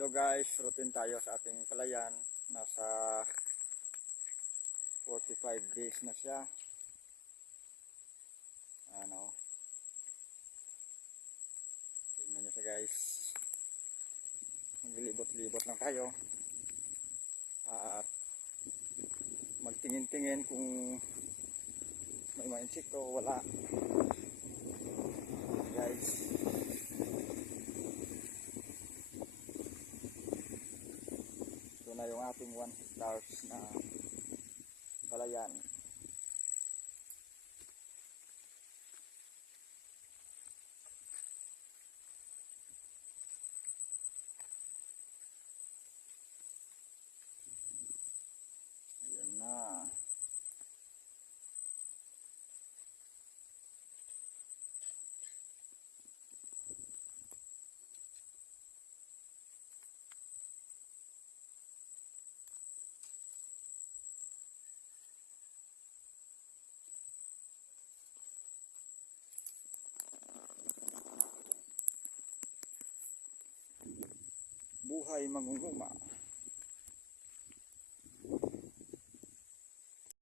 Hello guys, routine tayo sa ating palayan. Nasa 45 days na siya. Ano. Tingnan nyo siya guys. Maglibot-libot lang tayo. At magtingin-tingin kung may mga insekto o wala. Guys. Ito na yung ating 1 hectares na palayan. Ayan na. Buhay mangunguma.